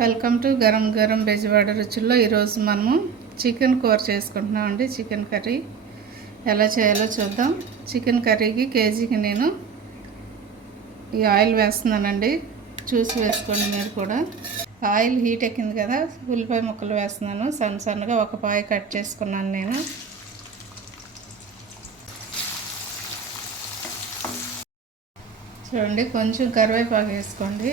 Welcome to garam garam Bezawada రుచుల్లో ఈరోజు మనము chicken కూర చేసుకుంటున్నామండి. చికెన్ కర్రీ ఎలా చేయాలో చూద్దాం. చికెన్ కర్రీకి కేజీకి నేను ఈ ఆయిల్ వేస్తున్నానండి, చూసి వేసుకోండి మీరు కూడా. ఆయిల్ హీట్ ఎక్కింది కదా, ఉల్లిపాయ ముక్కలు వేస్తున్నాను. సన్నగా ఒక పాయ కట్ చేసుకున్నాను నేను. చూడండి, కొంచెం కరివేపాకు వేసుకోండి.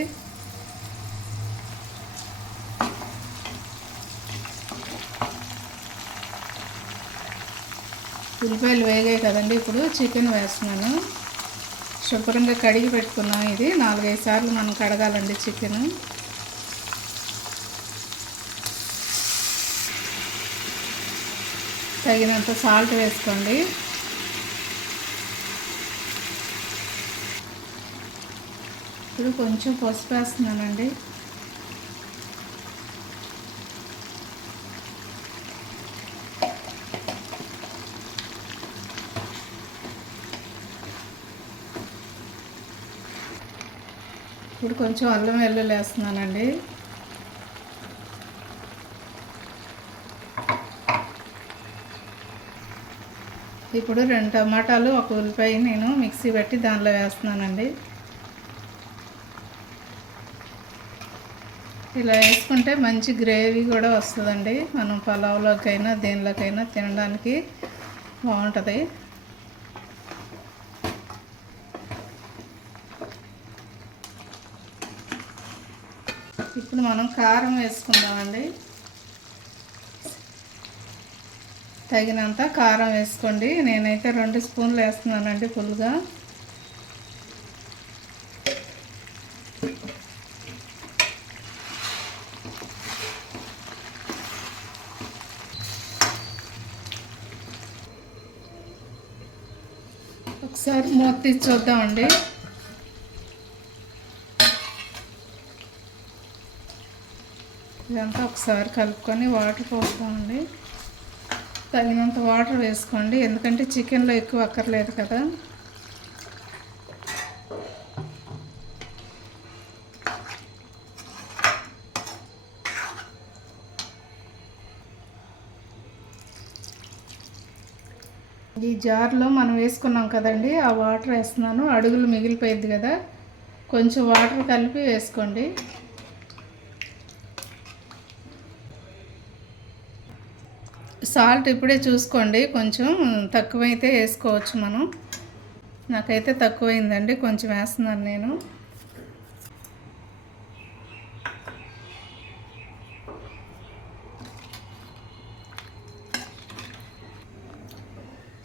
ఉల్లిపాయలు వేగాయి కదండి, ఇప్పుడు చికెన్ వేస్తున్నాను. శుభ్రంగా కడిగి పెట్టుకున్నాం. ఇది 4-5 సార్లు మనం కడగాలండి చికెన్. తగినంత సాల్ట్ వేసుకోండి. ఇప్పుడు కొంచెం పసుపు వేస్తున్నానండి. ఇప్పుడు కొంచెం అల్లం వెల్లుల్లి వేస్తున్నానండి. ఇప్పుడు 2 టమాటాలు, 1 ఉల్లిపాయ నేను మిక్సీ పెట్టి దానిలో వేస్తున్నానండి. ఇలా వేసుకుంటే మంచి గ్రేవీ కూడా వస్తుందండి. మనం పలావ్లోకైనా దేనిలోకైనా తినడానికి బాగుంటుంది. ఇప్పుడు మనం కారం వేసుకుందామండి. తగినంత కారం వేసుకోండి. నేనైతే 2 స్పూన్లు వేస్తున్నానండి ఫుల్గా. ఒకసారి మూత తీసి చూద్దామండి. ఇదంతా ఒకసారి కలుపుకొని వాటర్ పోస్తామండి. తగినంత వాటర్ వేసుకోండి, ఎందుకంటే చికెన్లో ఎక్కువ అక్కర్లేదు కదా. ఈ జార్లో మనం వేసుకున్నాం కదండి, ఆ వాటర్ వేస్తున్నాను. అడుగులు మిగిలిపోయింది కదా, కొంచెం వాటర్ కలిపి వేసుకోండి. సాల్ట్ ఇప్పుడే చూసుకోండి, కొంచెం తక్కువైతే వేసుకోవచ్చు మనం. నాకైతే తక్కువైందండి, కొంచెం వేస్తున్నాను నేను.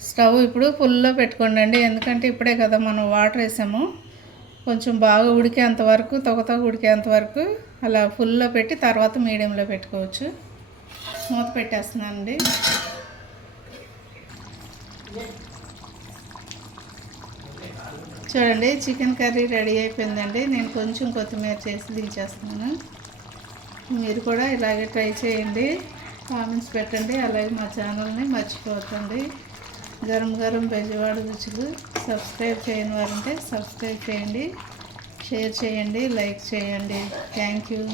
స్టవ్ ఇప్పుడు ఫుల్లో పెట్టుకోండి, ఎందుకంటే ఇప్పుడే కదా మనం వాటర్ వేసాము. కొంచెం బాగా ఉడికేంత వరకు, తొగతొగ ఉడికేంత వరకు అలా ఫుల్లో పెట్టి తర్వాత మీడియంలో పెట్టుకోవచ్చు. మూత పెట్టేస్తున్నానండి. చూడండి, చికెన్ కర్రీ రెడీ అయిపోయిందండి. నేను కొంచెం కొత్తిమీర చేసి దించేస్తున్నాను. మీరు కూడా ఇలాగే ట్రై చేయండి, కామెంట్స్ పెట్టండి. అలాగే మా ఛానల్ని మర్చిపోకండి. గరం గరం బెజవాడ రుచులు. సబ్స్క్రైబ్ చేయని వారంటే సబ్స్క్రైబ్ చేయండి, షేర్ చేయండి, లైక్ చేయండి. Thank you.